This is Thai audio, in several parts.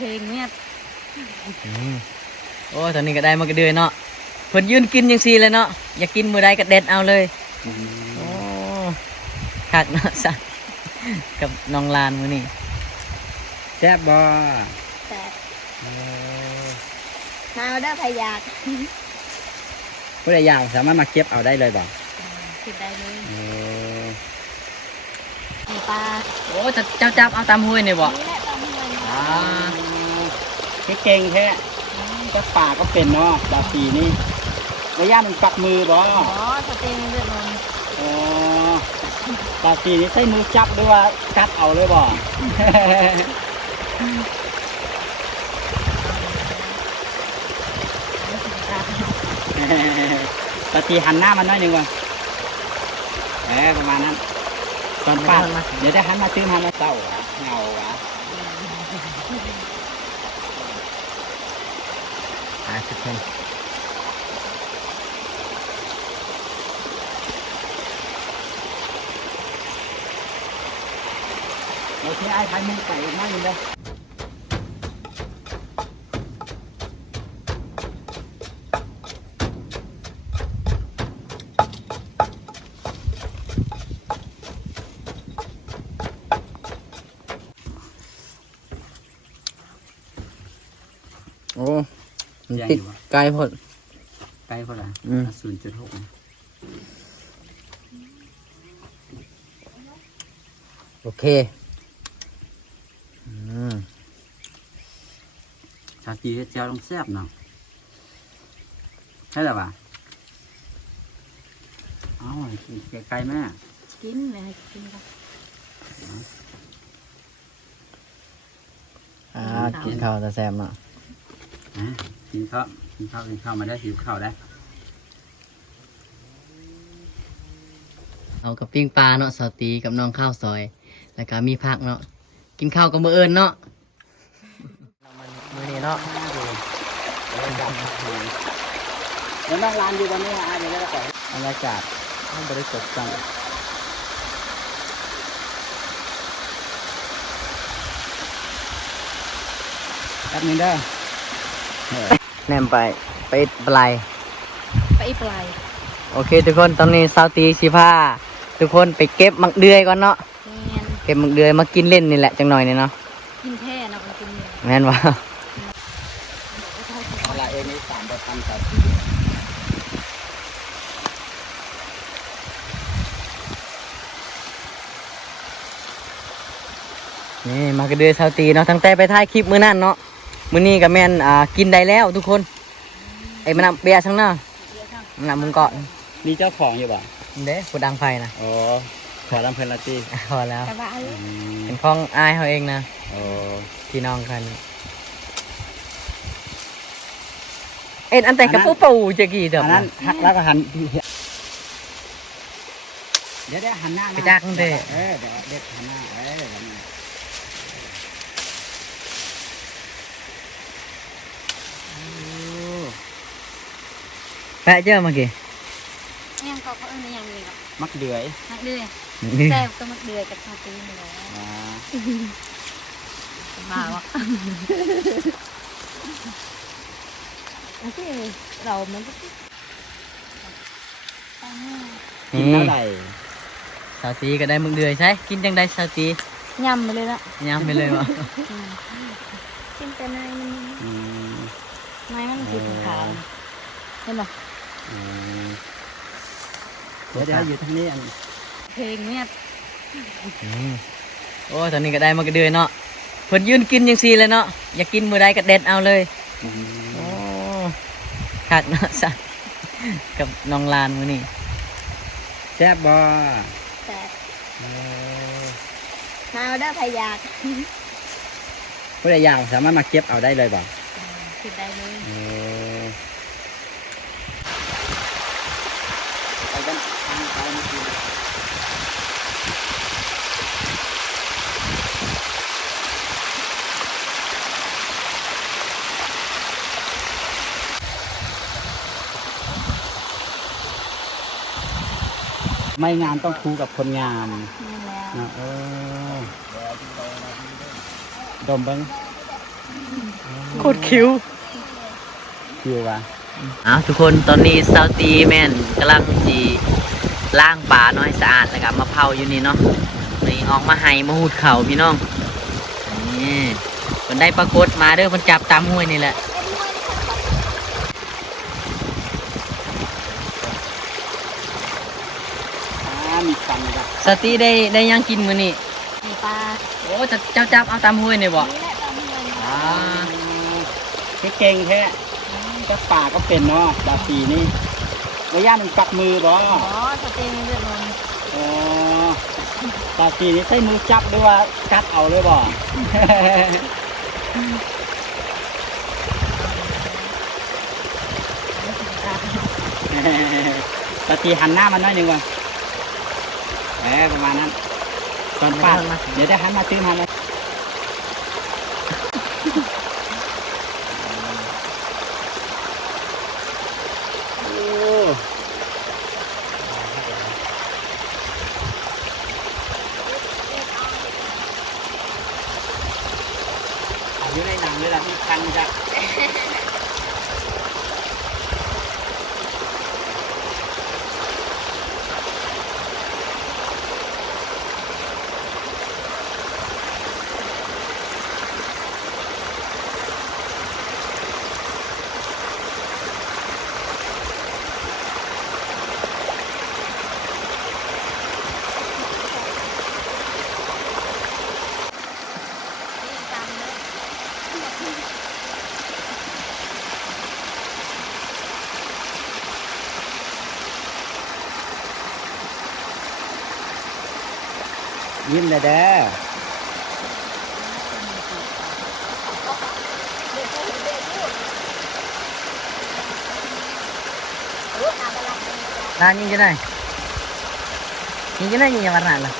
เพลงเนี่ยโอ้ตอนนี้ก็ได้มากระเดือยเนาะเพิ่นยืนกินยังซีเลยเนาะอยากกินมื้อใดก็เด็ดเอาเลยโอ้คักเนาะสัตว์กับน้องลานมื้อนี้แซ่บบ่แต่มาเอาได้พยากผู้ใดอยากสามารถมาเก็บเอาได้เลยบ่คิดได้เลยมีปลาโอ้เจ้าจับเอาตามห้วยนี่บ่นี่แหละตามห้วยเก่งแท้จับป่าก็เป็นเนาะปลาปีนี่ระยะมันปักมือบ่สเต็งเลือดลมปลาปีนี่ใช้มือจับหรือว่ากัดเอาเลยบ่ปาตีหันหน้ามันน้อยหนึ่งก่อนประมาณนั้นตอนป้าเดี๋ยวได้หันมาตื้นหันมาเศร้าเงาวะทุกคนเราที่ไอ้ไทยมือไก่มากเลยนะโอ้ติดไกลพอดไกลพอละ0.6โอเคชาจีเจ้าต้องแซ่บเนาะใช่หรือเปล่าอ้าวไกลแม่กินเลยกินครับกินข้าวจะแซ่บเนาะกินข้าวมาได้หิวข้าวได้เอากับปิ้งปลาเนาะสตีกับน้องข้าวซอยแล้วก็มีผักเนาะกินข้าวกับมื้ออื่นเนาะมื้อนี้เนาะแล้วนั่งร้านอยู่ตอนนี้อาเดี๋ยวได้ก่อนบรรยากาศมันบริสุทธิ์จังแป๊บนึงเด้อแนมไปปลาย ไปปลายโอเคทุกคนตอนนี้สาวตีสิพาทุกคนไปเก็บมักเดือยก่อนเนาะเก็บมักเดือยมากินเล่นนี่แหละจังหน่อยนี่เนาะกินแท้เนาะกินแม่นวะอะไรเองนี่3 ประทันสาวตีนี่มากระเดือยสาวตีเนาะตั้งแต่ไปถ่ายคลิปมื้อนั้นเนาะมื้อนี้ก็แม่นกินได้แล้วทุกคนไอ้มันเบียร์ทั้งหน้ามันมึงเกาะมีเจ้าของอยู่ป่ะเด้กูดังไฟนะอ๋อขอลำเพลินละตีพอแล้วเป็นของอายเขาเองนะพี่น้องกันเอ็นอันแต่กับผู้ปู่จะกี่เดี๋ยวนั้นหักแล้วก็หันเดี๋ยวหันหน้าไปจักเด้เด็ดหันหน้าแปะเจอมากี่ยังก็เขายังมีกับมักเดือยแซ่บก็มักเดือยกับชาตีนี่แหละมาวะที่เรามันก็กินอะไรสาวตีก็ได้มึงเดือยใช่กินจังได้สาวตียำไปเลยละยำไปเลยวะกินแต่นายมันสีขาวเห็นปะเดี๋ยวอยู่ทางนี้เพลงเนี่ยโอ้ตอนนี้ก็ได้มากระเดือยเนาะเพิ่นยืนกินยังซีเลยเนาะอยากกินมื้อใดก็เด็ดเอาเลยโอ้คักเนาะสัตว์กับน้องลานมื้อนี้แซ่บบ่แซ่บมาเอาได้พยากผู้ใดอยากสามารถมาเก็บเอาได้เลยบ่คิดได้เลยไปกันทางไปมากินไม่งานต้องคู่กับคนงามดมเบิ้ง โคตรคิ้ว คิวว่ะ เอาทุกคนตอนนี้ซาวตีแม่นกำลังสีล้างปลาน้อยสะอาดแล้วก็มาเผาอยู่นี่เนาะนี่ออกมาให้มาหูดเข่าพี่น้องนี่มันได้ปรากฏมาเด้อมันจับตามห้วยนี่แหละ มีฟันครับ สตีได้ยังกินมื้อนี้ มีปลา โอ้เจ้าจับเอาตามห้วยนี่บ่ นี่แหละตามเงิน อ่า คือเก่งแค่จักป่าก็เป็นเนาะดาปีนี่ระยะมันปักมือบ่ อ๋อสเต็มเลือดลม อ๋อดาปีนี่ใช้มือจับหรือว่ากัดเอาเลยบ่ ตาตีหันหน้ามันหน่อยหนึ่งก่อนประมาณนั้นตอนปาดเดี๋ยวได้หันมาตื้มหันมาโอ้อยู่ในหนังเลยล่ะมีคันจ้ะ ยิ้มเลยเด้อ ร้านยิงจะได้ยิงจะได้ยิงยังไงล่ะ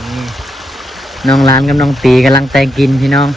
นี่น้องร้านกับน้องตีกำลังแต่งกินพี่น้อง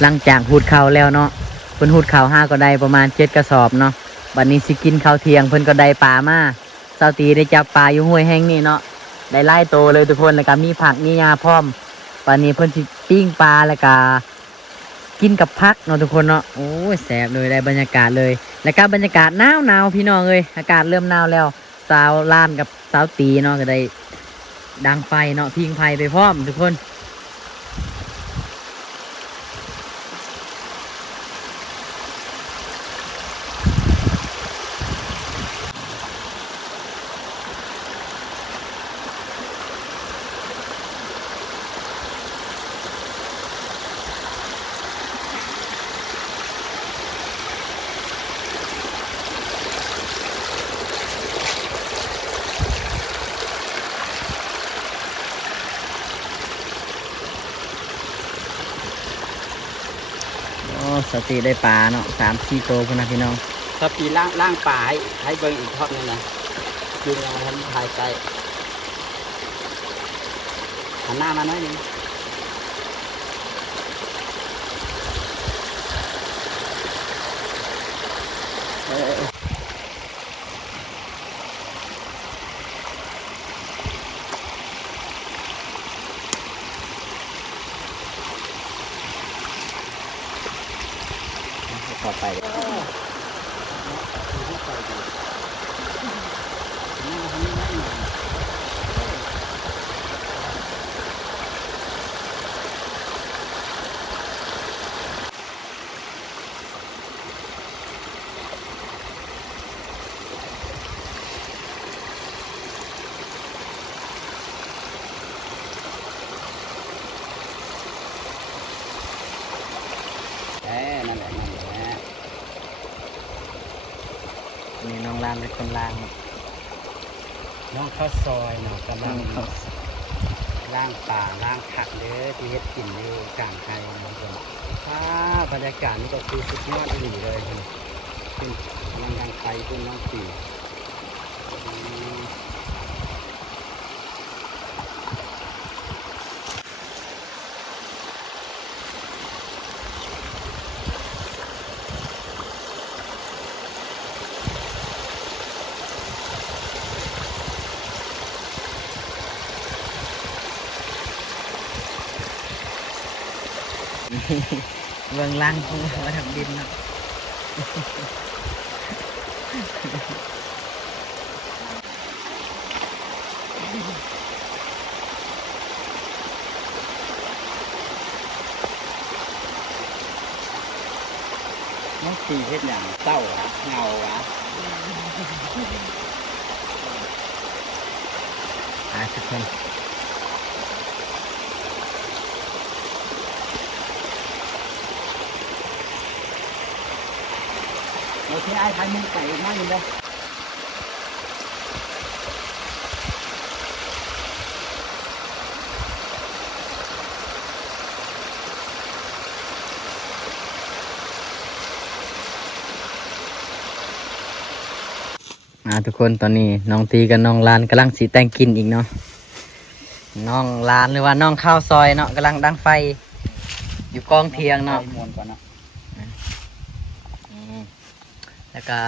หลังจากหูดข้าวแล้วเนาะเพิ่นหูดข้าว5ก็ได้ประมาณ7กระสอบเนาะบัดนี้สิกินข้าวเที่ยงเพิ่นก็ได้ปลามาเจ้าตีได้จับปลาอยู่ห้วยแห้งนี่เนาะได้ไล่โตเลยทุกคนแล้วก็มีผักมียาพร้อมวันนี้เพิ่นสิปิ้งปลาแล้วก็กินกับพักเนาะทุกคนเนาะโอ้ยแสบเลยได้บรรยากาศเลยแล้วก็บรรยากาศหนาวพี่น้องเอ้ยอากาศเริ่มหนาวแล้วสาวล้านกับสาวตีเนาะก็ได้ดังไฟเนาะพิงไฟไปพร้อมทุกคนสติได้ปลาเนาะ3-4 โตวพุ่นนะพี่น้อง ถ้าปีล่างป่าให้เบิ่งอีกทอดนึงนะยืนยังทำถ่ายใจหันหน้ามาหน่อยหนึงต่อไปนั่นแหละ นี่น้องลานเป็นคนล่าง น้องข้าวซอยเนาะกำลังล่างป่าล่างผักเด้อที่เฮ็ดกินอยู่กลางไทยนะครับบรรยากาศนี่ก็คือสุดยอดดีเลยขึ้นกำลังดังไฟขึ้นน้องปี เบื้องล่างของเราทำดินเนาะน้องตีเฮ็ดอย่างเศร้าอะเงาอะ ทุกคน เราที่ไอ้ทายมือไก่มากเลยนะ ทุกคนตอนนี้น้องตีกับน้องลานกำลังสีแต่งกินอีกเนาะน้องลานหรือว่าน้องข้าวซอยเนาะกำลังดังไฟอยู่กองเทียงเนาะ มวนก่อนเนาะ แล้วก็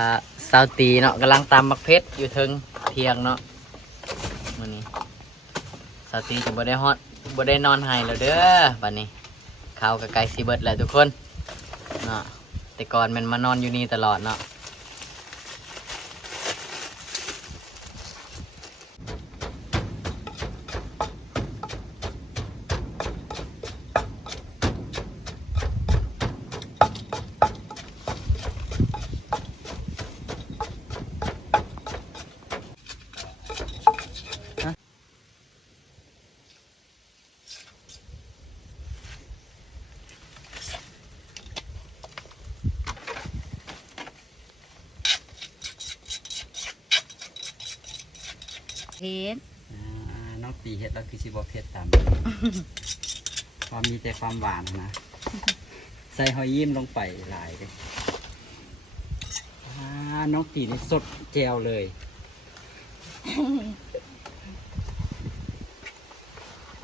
สาวตีเนาะกำลังตำบักเพชรอยู่เทิงเทียงเนาะมื้อนี้สาวตีจะบ่ได้ฮอดบ่ได้นอนให้แล้วเด้อบัดนี้ข้าวกับไก่สิเบิดแหละทุกคนเนาะแต่ก่อนมันมานอนอยู่นี่ตลอดเนาะเฮ็ด น้องตีเฮ็ดแล้วคือสิบ่เผ็ดตามความมีแต่ความหวานนะใส่หอยยิ้มลงไปหลายเลยน้องตีนี่สดแจวเลย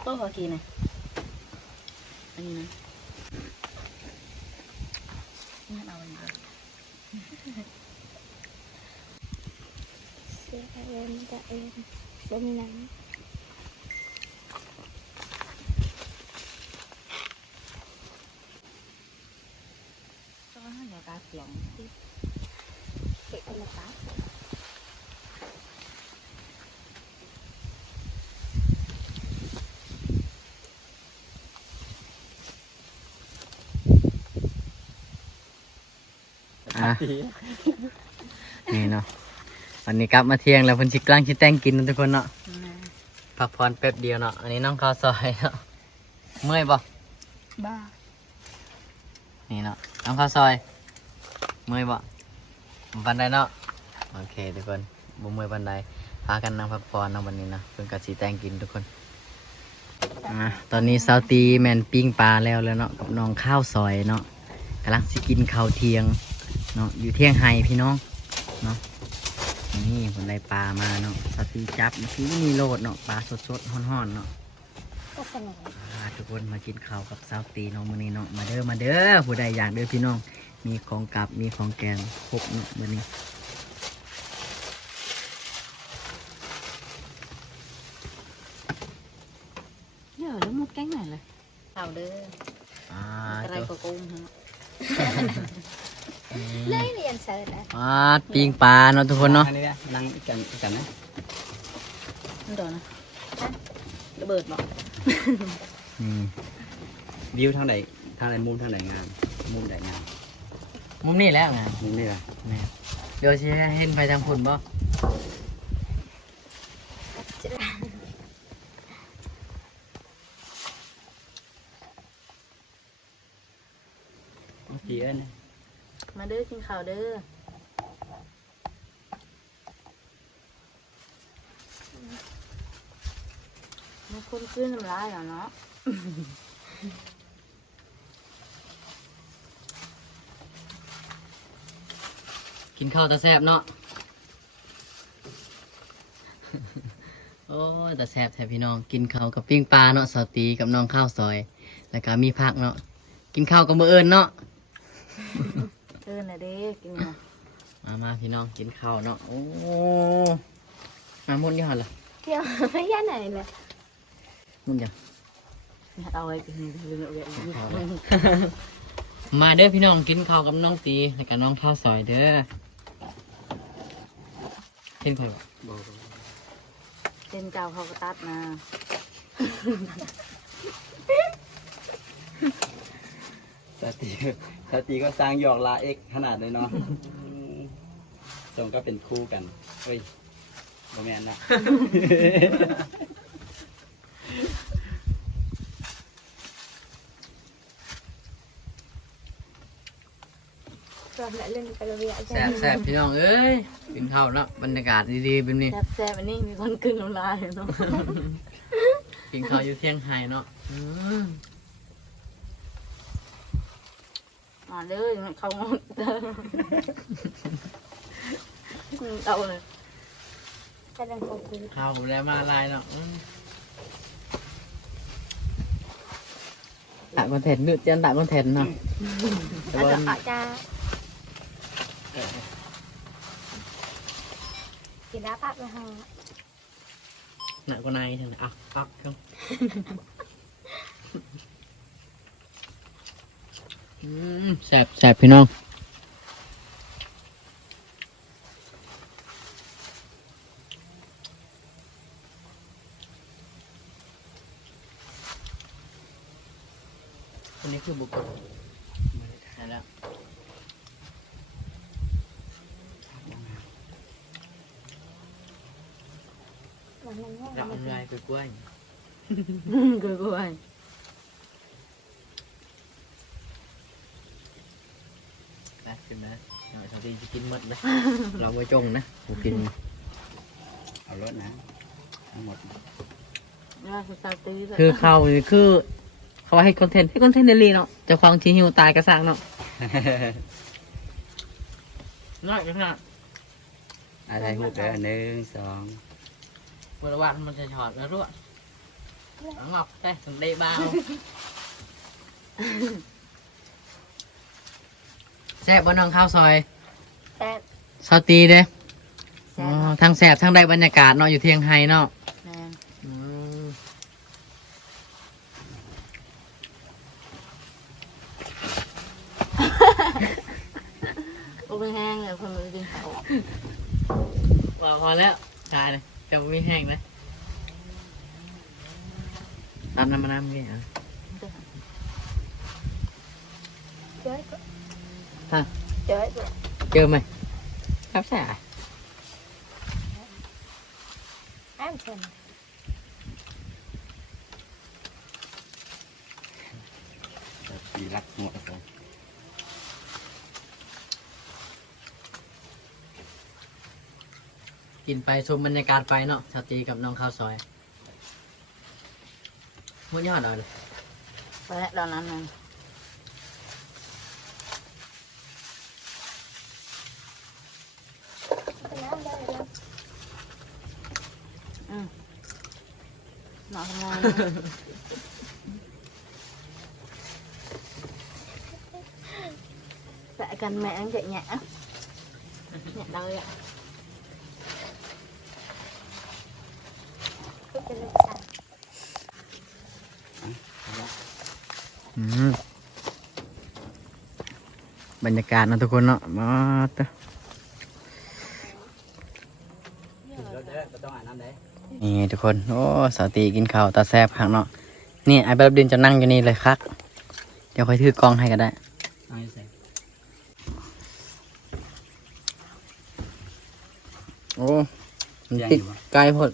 ก็ขอกินหน่อยอันนี้นะนี่เอาอันนี้ก่อนเสียเอ็นจะเอ็นส้มน้ำก็ให้เราตาเสียงที่เสียงตา นี่เนาะวันนี้กลับมาเที่ยงแล้วเพิ่นสิกำลังสิแต่งกินนะทุกคนเนาะพักผ่อนแป๊บเดียวเนาะอันนี้น้องข้าวซอยเนาะเมื่อยบ่ บ้า นี่เนาะน้องข้าวซอยเมื่อยบ่บันไดเนาะโอเคทุกคนบ่เมื่อยบันไดพากันนั่งพักผ่อนเนาะวันนี้นะเพิ่นก็สิแต่งกินทุกคนตอนนี้สาวตีแม่นปิ้งปลาแล้วเนาะกับน้องข้าวซอยเนาะกำลังสิกินข้าวเที่ยงเนาะอยู่เที่ยงไห้พี่น้องเนาะนี่ผมได้ปลามาเนาะสตีจับที่มีโลดเนาะปลาสดๆฮ้อนๆเนาะ ก็ขนม ทุกคนมากินข้าวกับสาวตีเนาะมื้อนี้เนาะมาเด้อมาเด้อผู้ใดอยากเด้อพี่น้องมีของกับมีของแกงครบเนาะมื้อนี้ เดี๋ยวแล้วมุกแก้งหน่อยเลยเอาเด้ออะไรก็กุ้งฮะเลยเรียนเสร็จแล้ว ปิ้งปลาเนาะทุกคนเนาะ อันนี้นะนั่งกันนะ มันโดนนะระเบิดบอก วิวทางไหนมุมทางไหนงามมุมไหนงาม มุมนี้แล้วไง มุมนี้ล่ะ เดี๋ยวสิเห็นไปทางพุ่นบ่ ตีเอ้ย มาเด้อกินข้าวเด้อมาคนขึ้นน้ำลายเหรอเนาะ กินข้าวตาแซ่บเนาะ โอ้ยตาแซ่บแท้พี่น้องกินข้าวกับปิ้งปลาเนาะสาวตีกับน้องข้าวซอยแล้วก็มีผักเนาะกินข้าวกับมื้ออื่นเนาะ เดินเลยเด้กินนะ มาพี่น้องกินข้าวเนาะโอ้มามุ่นยี่ห้อละ เที่ยวไม่ย่าไหนเลย มุ่นจ้ะ เอาไว้กินเรื่องอะไร มาเด้อพี่น้องกินข้าวกับน้องตีแล้วก็น้องข้าวซอยเด้อเห็นเพิ่น บ่ เป็นเจ้าเขาก็ตัดมา สติสติก็สร้างหยอกลาเอกขนาดเลยเนาะจงก็เป็นคู่กันเฮ้ยบ่แม่นนะ ก็แหละเรื่องไปเรีย แซ่บพี่น้องเอ้ยกินข้าวแล้วบรรยากาศดีๆแบบนี้ แซ่บอันนี้มีคนขึ้นน้ำลายเนาะ กินข้าวอยู่เที่ยงไฮ้เนาะ มาเลยเขาหมดเอาเลยกระดังขอบคุณ ข้าวผมได้มาลายเนาะตากคอนเทนต์นึกยันตากคอนเทนต์เนาะแต่ อาจ ว่า จะกินได้ปั๊บเลยฮะ หนักกว่านายถึงอ่ะปักครับแซ่บพี่น้องอันนี้คือบุกใช่แล้ว เราเอาไงไปกล้วย กล้วย นะกินนะเราชอบที่จะกินหมดนะ เราไม่จงนะผมกิน เอารถนะทั้งหมด น่าสตาร์ตี คือเขาคือเขาให้คอนเทนต์เดลีเนาะเจะควางชี้หิวตายกระซังเนาะน้อยกระซัง อะไรพูดเด้อ1 2 เมื่อวานมันจะถอดแล้วด้วยงอกแต่ถึงได้เบาแซ่บบนน้องข้าวซอย แซ่บ ซอตีเด้ แซ่ อ๋อบ ทั้งแซ่บทั้งได้บรรยากาศเนาะอยู่เที่ยงไฮเนาะ แม่ อืม โอ้ยแห้งเลยคนมือจริงเขา ว่าพอแล้วตายเลยจะไม่แห้งเลยตัดน้ำมันน้ำนี่อ่ะ เจ๊ก็ ฮะ เจ๊ก็ เจอไหมครับใช่ แอมเชน ปีรักหมดเลย กินไปชมบรรยากาศไปเนาะชาตรีกับน้องข้าวซอยมุดยอดเลย ไปแล้วตอนนั้นนะหนอนทำไมแต่กันmẹ ăn chạy nhẹ nhẹ đôi ạอืมบรรยากาศเนาะทุกคนเนาะมาเตอะ รถเด้อก็ต้องอ่านน้ำเด้ นี่ทุกคนโอ้สาวตีกินข้าวตาแซ่บข้างเนาะนี่ไอ้แบบดินจะนั่งอยู่นี่เลยครับเดี๋ยวค่อยถือกล้องให้ก็ได้ เอาให้ใส่ โอ้มันติดไกลพอด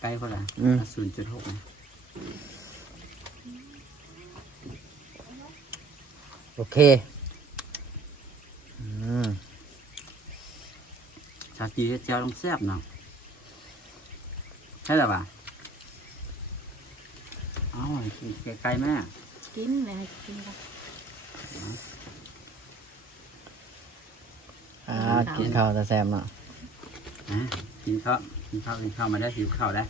ใกล้พอละ อืม 0.6นะ โอเคอืม ชาจีเฮ็ดแจ่วต้องแซ่บเนาะใช่หรือเปล่าเอ้าไกลๆแม่ kín này kín ra กินข้าวตาแซ่บเนาะ นะกินข้าวมาได้หิวข้าวได้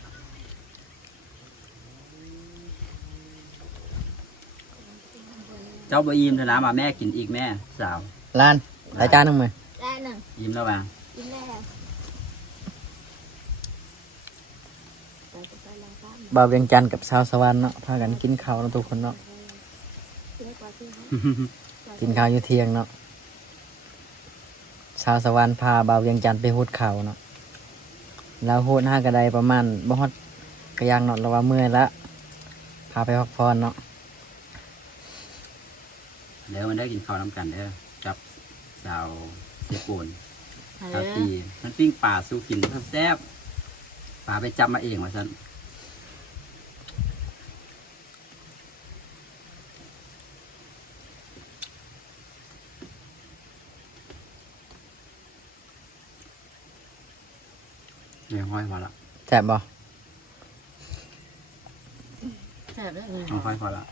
เจ้าบ่อิ่มเถอะนะมาแม่กินอีกแม่สาว ล้านใส่จานหนึ่งไหม đây nè อิ่มแล้วบ้าง kín đây nè ไปก็ไปลองซ้ำ บ่าวเวียงจันทร์กับชาวสวรรค์เนาะพากันกินข้าวเนาะทุกคนเนาะ กินข้าวอยู่เที่ยงเนาะชาวสวรรค์พาบ่าวเวียงจันทร์ไปหูดข้าวเนาะแล้วหูดห้ากระไดประมาณบ่ฮอดกระยังเนาะเราว่าเมื่อยละพาไปพักผ่อนเนาะ เดี๋ยวมันได้กินข้าวน้ำกันเด้อกับสาวเสียโกน เอ สาว อ ตีมันปิ้งปลาสู้กินแซ่บปลาไปจับมาเองว่าซั่นเนี่ยห้อยพอละ แซ่บบ่ แซ่บได้เลย ห้อยพอละ